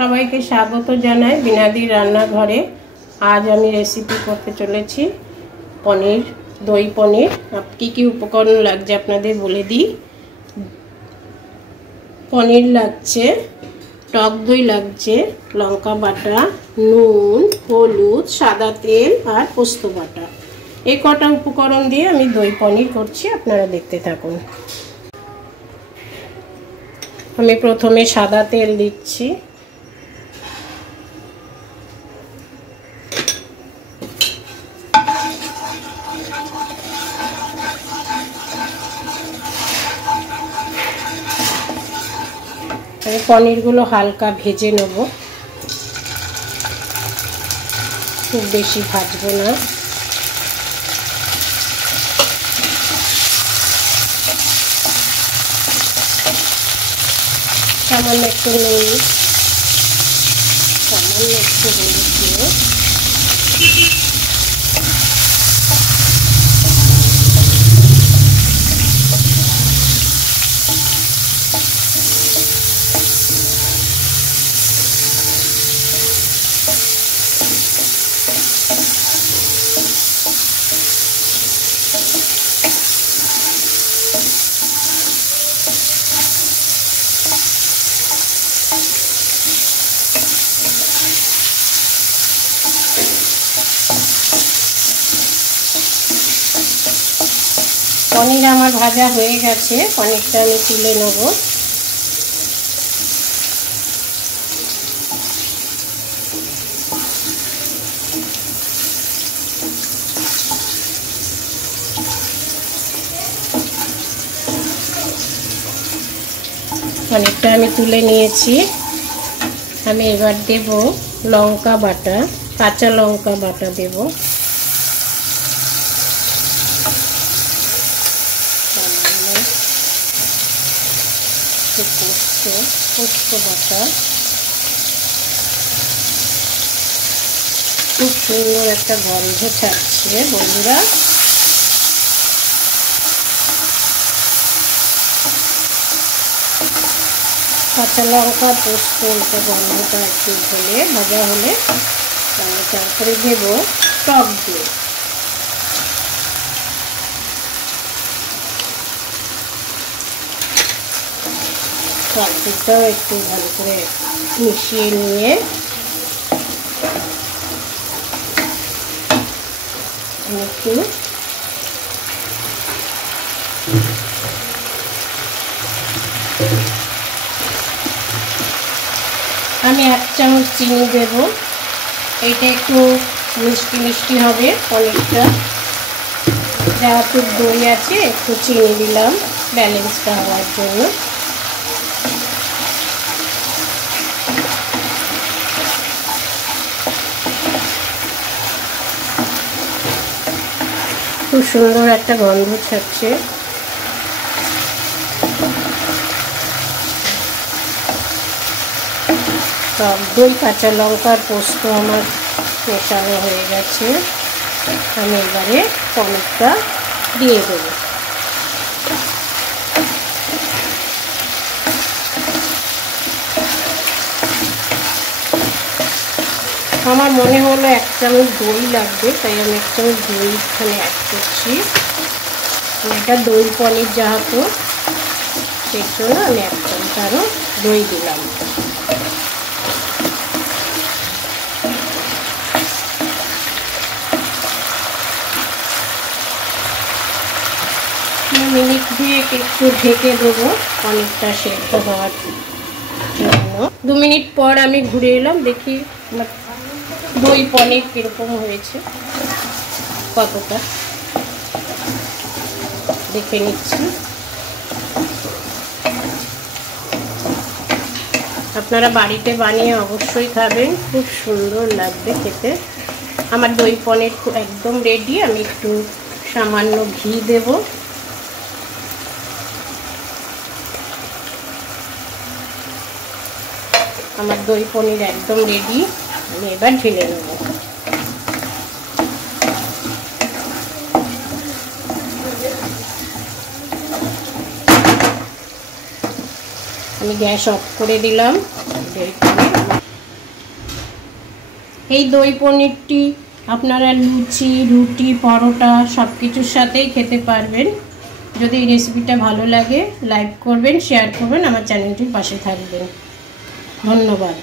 সবাইকে স্বাগত জানাই বিনাদির রান্নাঘরে। আজ আমি রেসিপি করতে চলেছি পনির, দই পনির। কি কি উপকরণ লাগছে আপনাদের বলে দিই। পনির লাগছে, টক দই লাগছে, লঙ্কা বাটা, নুন, হলুদ, সাদা তেল আর পোস্ত বাটা। এই কটা উপকরণ দিয়ে আমি দই পনির করছি, আপনারা দেখতে থাকুন। আমি প্রথমে সাদা তেল দিচ্ছি। পনিরগুলো হালকা ভেজে নেব, খুব বেশি ভাজবো না। সামান্য একটু নুন, সামান্য একটু হলুদ দিয়ে পনির আমার ভাজা হয়ে গেছে। পনিরটা আমি তুলে নেব। পনিরটা আমি তুলে নিয়েছি। আমি এবার দেব লঙ্কা বাটা, কাঁচা লঙ্কা বাটা দেব। পোস্ত বাটা, খুব সুন্দর একটা গন্ধ ছাড়ছে বন্ধুরা। কাঁচা লঙ্কা পোস্ত গন্ধটা একটু হলে, ভাজা হলে তারপরে দেব টক দই। টক দইটাও একটু ভালো করে মিশিয়ে নিয়ে একটু আমি 1 চামচ চিনি দেব। এইটা একটু মিষ্টি মিষ্টি হবে পনিরটা, যেহেতু দই আছে একটু চিনি দিলাম ব্যালেন্সটা হওয়ার জন্য। খুব সুন্দর একটা গন্ধ ছাড়ছে। টক দই, কাঁচা লঙ্কার পোস্ত আমার মেশানো হয়ে গেছে। আমি এবারে পনিরটা দিয়ে দেব। আমার মনে হলো 1 চামচ দই লাগবে, তাই আমি 1 চামচ দই এখানে অ্যাড করছি। এটা দই পনির যেহেতু, সেই জন্য আমি 1 চামচ আরও দই দিলাম। মিনিট দিয়ে একটু ঢেকে দেবো পনিরটা সেদ্ধ হওয়ার জন্য। 2 মিনিট পর আমি ঘুরে এলাম, দেখি দই পনির কীরকম হয়েছে, কতটা দেখে নিচ্ছি। আপনারা বাড়িতে বানিয়ে অবশ্যই খাবেন, খুব সুন্দর লাগবে খেতে। আমার দই পনির একদম রেডি। আমি একটু সামান্য ঘি দেব। আমার দই পনির একদম রেডি। আমি এবার ঢেলে নেব। আমি গ্যাস অফ করে দিলাম। এই দই পনিরটি আপনারা লুচি, রুটি, পরোটা সব কিছুর সাথেই খেতে পারবেন। যদি এই রেসিপিটা ভালো লাগে লাইক করবেন, শেয়ার করবেন, আমার চ্যানেলটির পাশে থাকবেন। ধন্যবাদ।